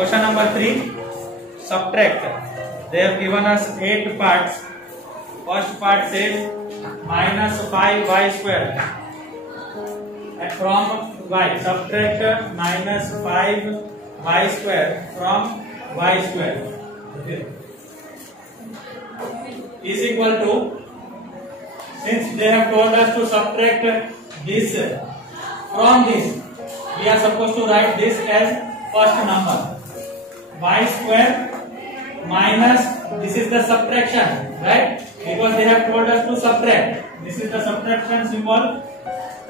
Question number 3. Subtract. They have given us 8 parts. First part says minus 5y square. And from y, subtract minus 5y square from y square. Okay. Is equal to, since they have told us to subtract this from this, we are supposed to write this as first number. Y square minus, this is the subtraction, right? Because they have told us to subtract. This is the subtraction symbol.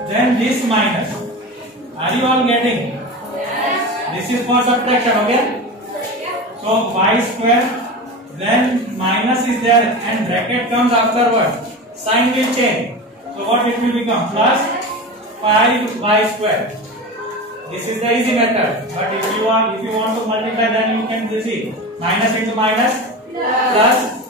Then this minus. Are you all getting? Yes. This is for subtraction, okay? So y square, then minus is there and bracket comes afterward. Sign will change. So what it will become? Plus 5y square. This is the easy method. But if you want to multiply, then you can see minus into minus plus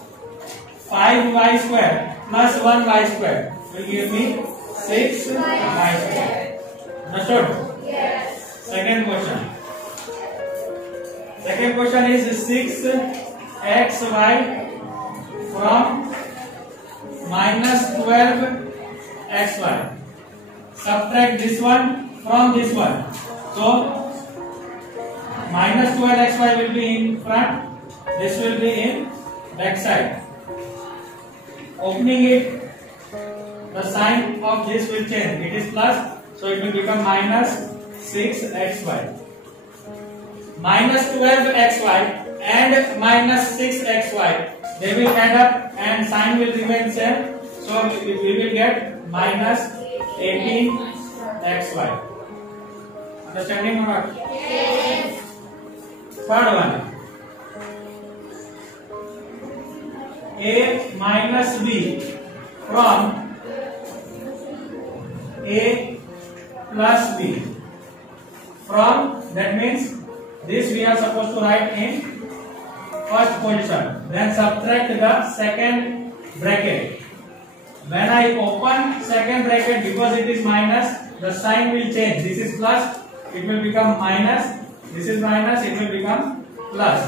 5y square plus 1y square will give me 6y square. Understood? Yes. Second question. Second question is 6xy from minus 12xy. Subtract this one from this one. So minus 12xy will be in front. This will be in back side. Opening it, the sign of this will change. It is plus, so it will become minus 6xy. Minus 12xy and minus 6xy, they will add up and sign will remain same. So we will get minus 18xy. Understanding or not? Yes. Third one. A minus B from A plus B. From, that means this we are supposed to write in first position. Then subtract the second bracket. When I open second bracket, because it is minus, the sign will change. This is plus, it will become minus. This is minus, it will become plus.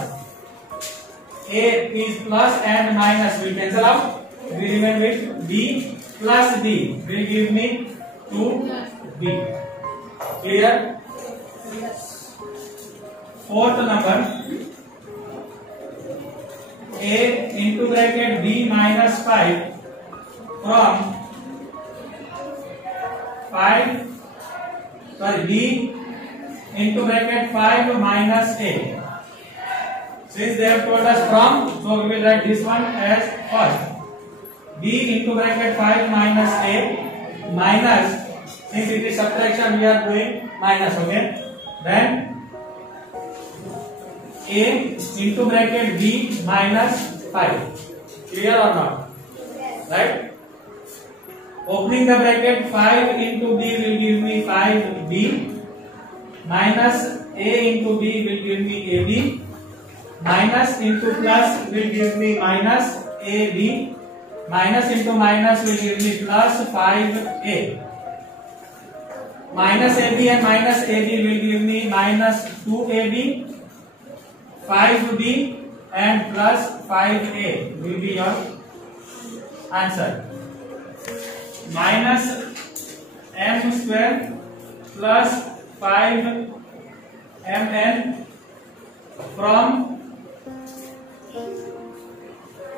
A is plus and minus will cancel out. We remain with B plus D will give me 2B. Clear? Fourth number. A into bracket B minus 5 from B into bracket 5 minus A. Since they have told us from, so we will write this one as first. B into bracket 5 minus A minus, since it is subtraction we are doing minus, okay? Then A into bracket B minus 5. Clear or not? Yes. Right? Opening the bracket, 5 into B will give me 5B minus A into B will give me AB minus into plus will give me minus AB minus into minus will give me plus 5A. Minus AB and minus AB will give me minus 2AB, 5B and plus 5A will be your answer. Minus m square plus 5mn from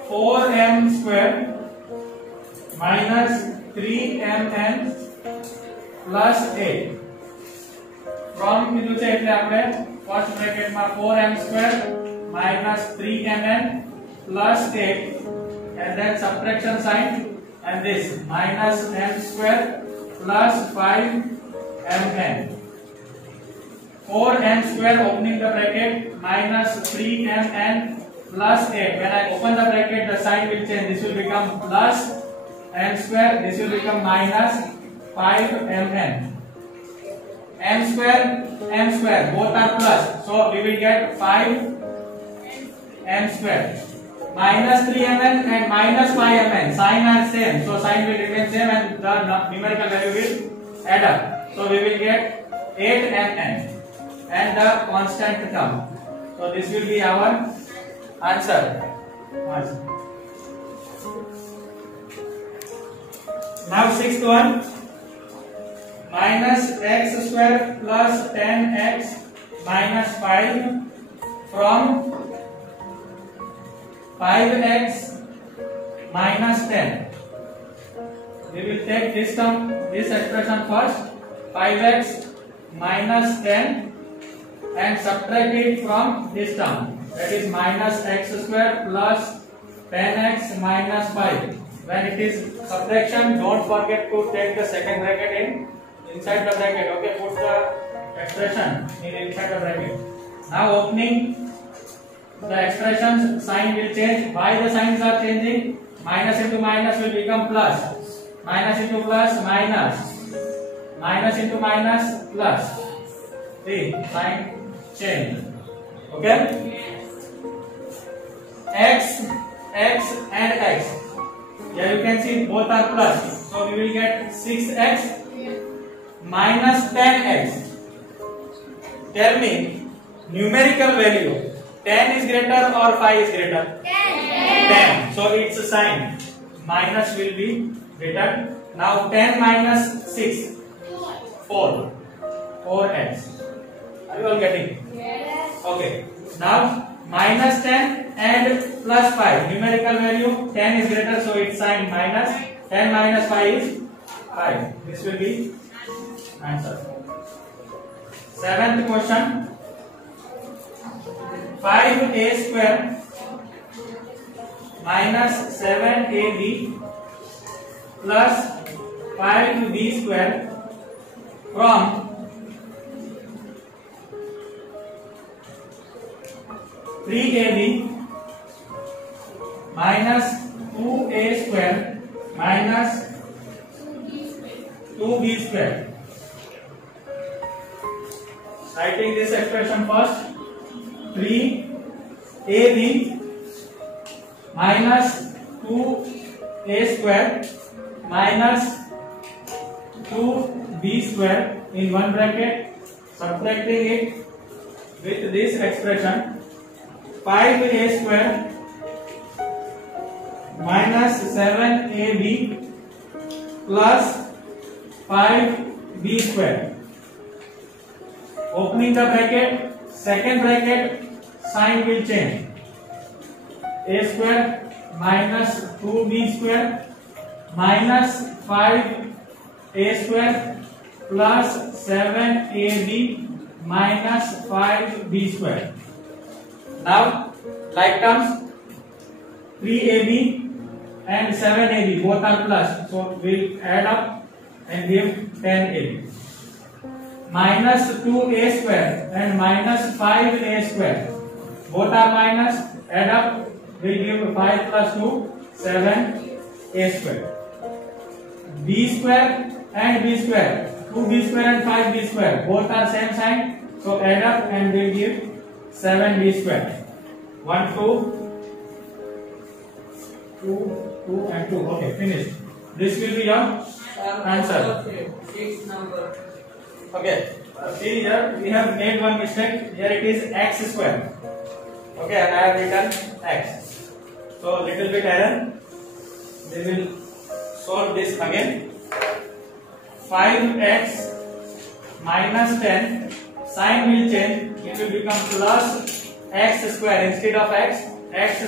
4m square minus 3mn plus 8. From કીધું છે એટલે આપણે first bracket માં 4m square minus 3mn plus 8 and then subtraction sign and this minus m square plus 5mn. 4m square opening the bracket minus 3mn plus 8. When I open the bracket, the sign will change. This will become plus m square. This will become minus 5mn. M square, both are plus. So we will get 5m square. Minus 3mn and minus 5mn. Sign are same. So sign will remain same and the numerical value will add up. So we will get 8mn and the constant term. So this will be our answer. Now sixth one, minus x square plus 10x minus 5 from 5x minus 10. We will take this term, this expression first, 5x minus 10, and subtract it from this term, that is minus x square plus 10x minus 5. When it is subtraction, don't forget to take the second bracket inside the bracket. Okay, put the expression inside the bracket. Now opening the expression, sign will change. Why the signs are changing? Minus into minus will become plus. Minus into plus minus. Minus into minus plus. See, sign change. Okay? X and x. Here you can see both are plus. So we will get 6x minus 10x. Tell me, numerical value. 10 is greater or 5 is greater? 10. So its sign minus will be written. Now 10 minus 6, 4. 4x. Are you all getting? Yes. Okay. Now minus 10 and plus 5. Numerical value 10 is greater, so its sign minus. 10 minus 5 is 5. This will be answer. Seventh question. 5a square minus 7ab plus 5b square from 3ab minus 2a square minus 2b square. Writing this expression first. 3ab minus 2a square minus 2b square in one bracket, subtracting it with this expression 5a square minus 7ab plus 5b square. Opening the bracket, second bracket, sign will change. A square minus 2b square minus 5a square plus 7ab minus 5b square. Now, like terms, 3ab and 7ab both are plus, so we'll add up and give 10ab. Minus 2a square and minus 5a square both are minus, add up, will give 5 plus 2, 7a square. B square and b square, 2b square and 5b square both are same sign, so add up and will give 7b square. 1, 2, 2 and 2. Okay, finished. This will be your answer. Okay, see here we have made one mistake. Here it is x square. Okay, and I have written x. So little bit error. We will solve this again. 5x minus 10. Sign will change. It will become plus x square instead of x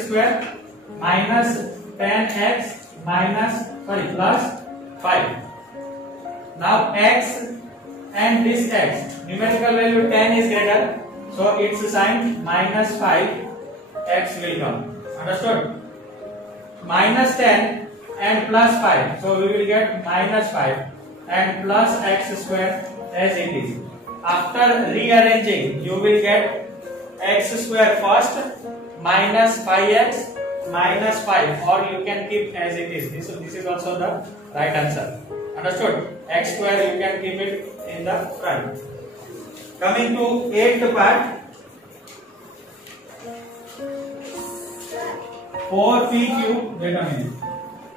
square minus 10x minus plus 5. Now x and this x, numerical value 10 is greater, so its sign minus 5 x will come. Understood? Minus 10 and plus 5, so we will get minus 5 and plus x square as it is. After rearranging, you will get x square first minus 5x minus 5, or you can keep as it is. This is also the right answer. Understood? X square you can keep it in the front. Coming to 8th part. 4p cube, wait a minute.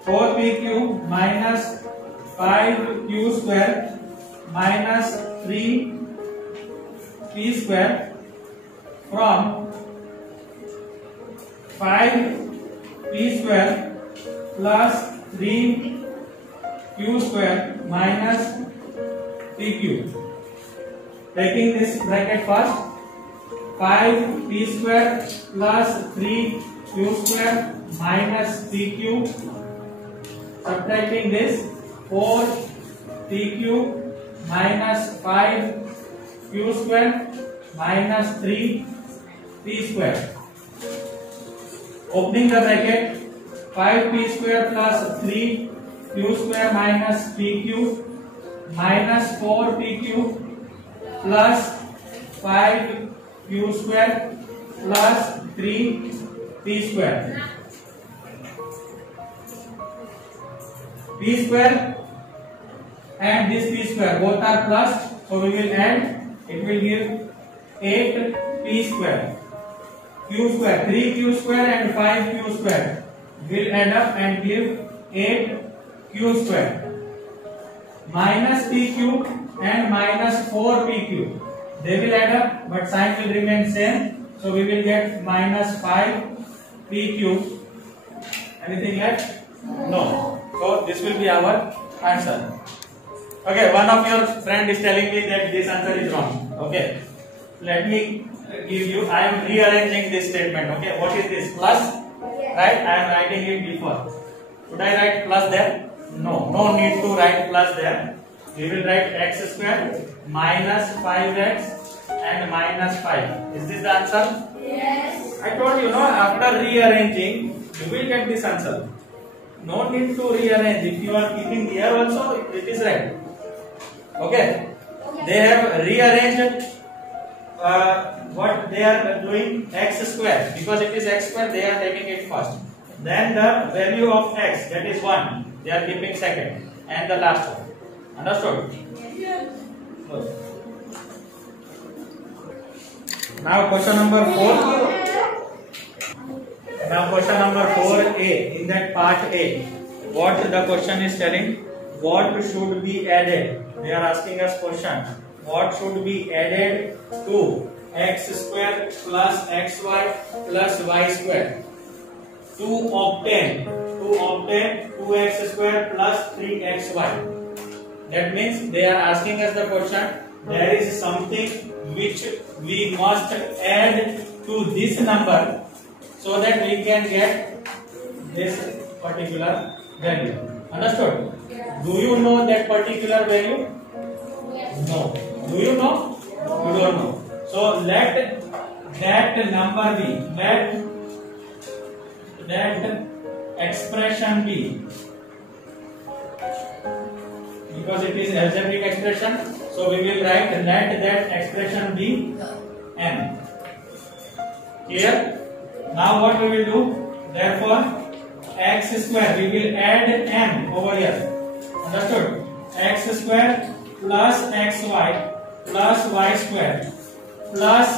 4p cube minus 5q square minus 3p square from 5p square plus 3q square minus pq. Taking this bracket first, 5p square plus 3q square minus pq. Subtracting this, 4pq minus 5q square minus 3p square. Opening the bracket, 5p square plus 3q square minus pq minus 4pq plus 5q square plus 3p square. p square and this p square both are plus, so we will add. It will give 8p square. q square, 3q square and 5q square will add up and give 8q square. Minus pq and minus 4pq, they will add up but sign will remain same, so we will get minus 5pq. Anything left? No. So this will be our answer. Okay, one of your friend is telling me that this answer is wrong. Okay, let me give you. I am rearranging this statement. Okay, what is this? Plus, right? I am writing it before. Should I write plus there? No, no need to write plus there. We will write x square minus 5x and minus 5. Is this the answer? Yes. I told you, no, after rearranging, you will get this answer. No need to rearrange. If you are keeping here also, it is right. Okay. They have rearranged what they are doing x square, because it is x square. They are taking it first. Then the value of x, that is 1, they are keeping second, and the last one. Understood? Yes. Good. Now question number 4. Now question number 4a, in that part A, what the question is telling, what should be added? They are asking us question, what should be added to x square plus xy plus y square to obtain 2x square plus 3xy. That means they are asking us the question, there is something which we must add to this number so that we can get this particular value. Understood? Yeah. Do you know that particular value? Yes. No. Do you know? You don't know. So let that number be, let that expression be, because it is algebraic expression, so we will write let that expression be m. Clear? Now what we will do? Therefore, x square, we will add m over here. Understood? X square plus xy plus y square plus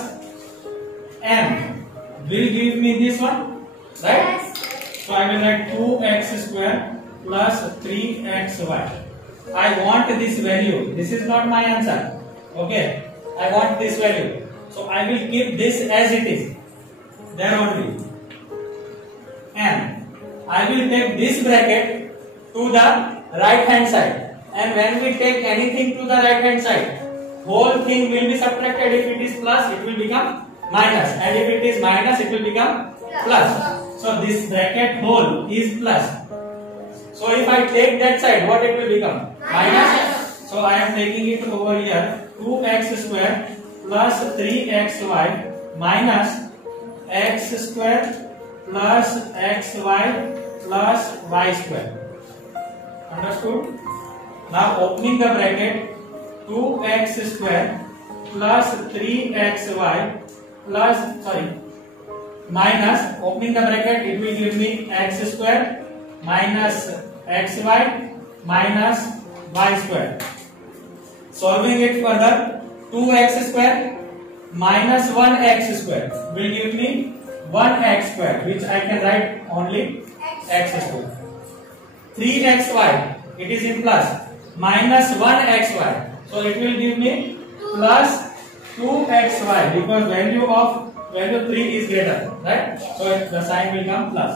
m will give me this one, right? Yes. So I will write 2x square plus 3xy. I want this value. This is not my answer. Okay? I want this value. So I will keep this as it is. There only. And I will take this bracket to the right hand side. And when we take anything to the right hand side, whole thing will be subtracted. If it is plus, it will become minus. And if it is minus, it will become plus. So this bracket whole is plus. So if I take that side, what it will become? Minus. So I am taking it over here. 2x square plus 3xy minus x square plus xy plus y square. Understood? Now opening the bracket, 2x square plus 3xy plus minus, opening the bracket, it will give me x square minus xy minus y square. Solving it further, 2x square minus 1x square will give me 1x square, which I can write only x square. 3xy, it is in plus, minus 1xy, so it will give me plus 2xy, because value of value 3 is greater, right? So the sign will come plus.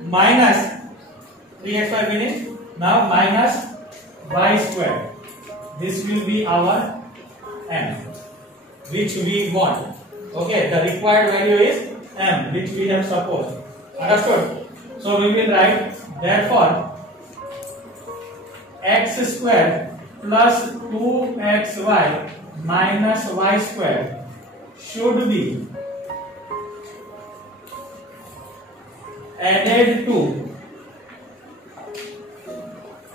Minus 3xy finished. Now minus y square. This will be our m, which we want. Okay, the required value is m, which we have supposed. Understood? So we will write, therefore x square plus 2xy minus y square should be added to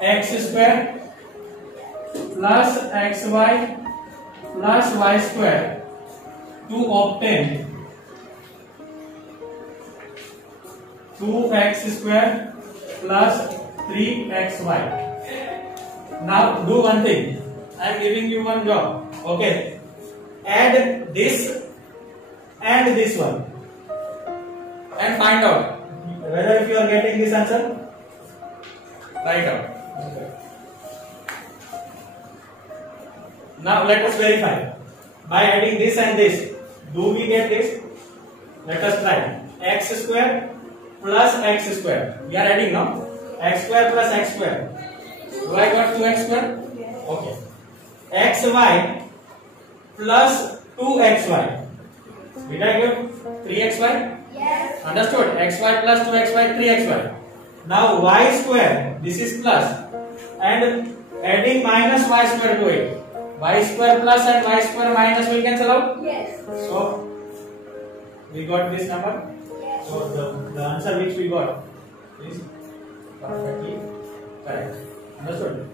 x square plus xy plus y square to obtain 2x square plus 3xy. Now do one thing. I am giving you one job. Okay. Add this and this one and find out whether if you are getting this answer. Write out. Okay. Now let us verify. By adding this and this, do we get this? Let us try. X square plus x square. We are adding now. X square plus x square. Do I got 2x square? Okay. xy plus 2xy. Did I get 3xy? Yes. Understood? xy plus 2xy, 3xy. Now y square, this is plus, and adding minus y square to it. Y square plus and y square minus will cancel out. Yes. So we got this number. Yes. So the answer which we got is perfectly correct. Understood?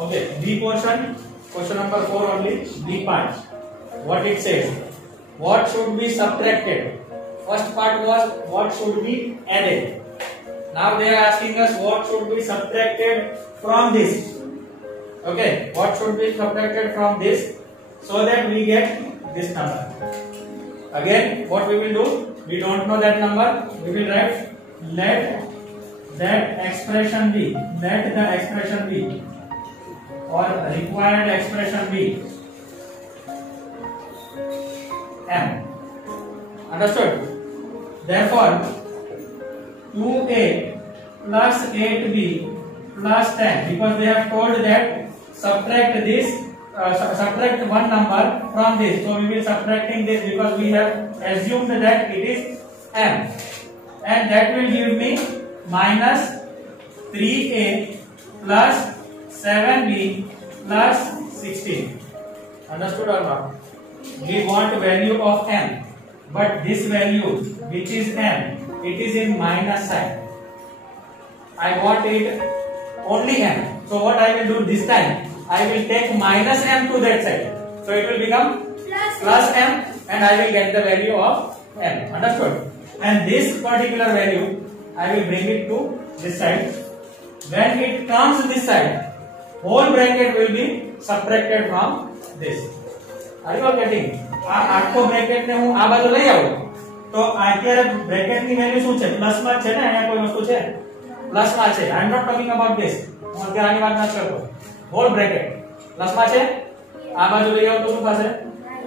Okay, B portion, question number 4 only, B part. What it says? What should be subtracted? First part was what should be added. Now they are asking us what should be subtracted from this. Okay, what should be subtracted from this so that we get this number. Again, what we will do? We don't know that number. We will write let that expression be. Let the expression be, or required expression be m. Understood? Therefore, 2a plus 8b plus 10, because they have told that subtract this, subtract one number from this. So we will subtracting this because we have assumed that it is m, and that will give me minus 3a plus 7b plus 16. Understood or not? We want value of m, but this value which is m, it is in minus sign. I want it only m. So what I will do this time? I will take minus m to that side. So it will become plus m, and I will get the value of m. Understood? And this particular value, I will bring it to this side. When it comes this side, whole bracket will be subtracted from this. Are you all getting? આખો bracket ને હું આ બાજુ લઈ આવું તો અત્યારે bracket ની વેલ્યુ શું છે? પ્લસ માં છે ને? અહીંયા કોઈ વસ્તુ છે પ્લસ માં છે. I am not talking about this. હું અત્યારે આની વાત નથી કરતો. હોલ બ્રેકેટ પ્લસ માં છે. આ બાજુ લઈ આવું તો શું થશે?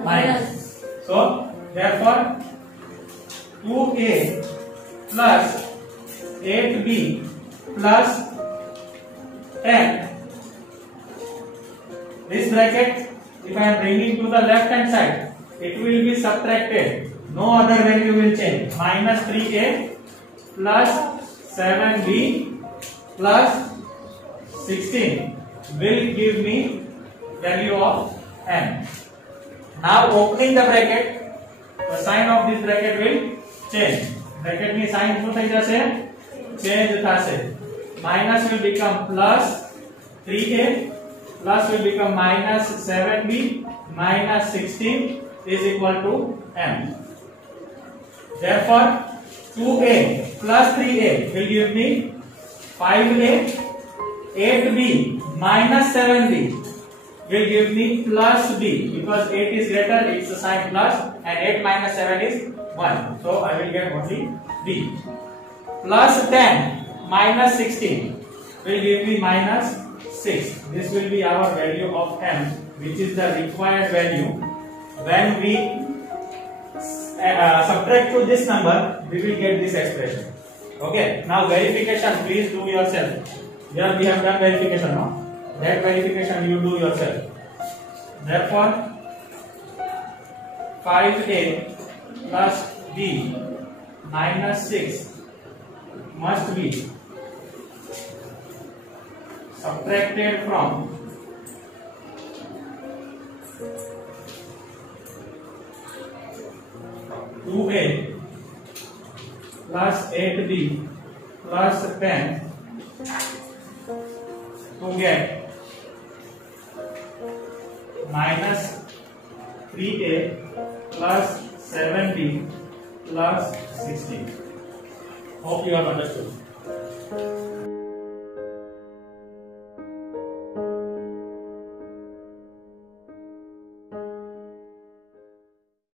Minus. So therefore 2a plus 8b plus 10. This bracket, if I am bringing to the left hand side, it will be subtracted. No other value will change. Minus 3a plus 7b plus 16 will give me value of m. Now opening the bracket, the sign of this bracket will change. Bracket ની sign શું થઈ જશે? Change થશે. Minus will become plus 3a, plus will become minus 7b, minus 16 is equal to m. Therefore 2a plus 3a will give me 5a, 8b minus 7b will give me plus b, because 8 is greater, it's a sign plus, and 8 minus 7 is 1. So I will get only b. Plus 10 minus 16 will give me minus 6. This will be our value of m which is the required value. When we subtract to this number, we will get this expression. Okay. Now verification, please do yourself. Here we have done verification. No? That verification you do yourself. Therefore, 5a plus b minus 6 must be subtracted from 2a plus 8b plus 10 to get minus 3a plus 7b plus 16. Hope you have understood.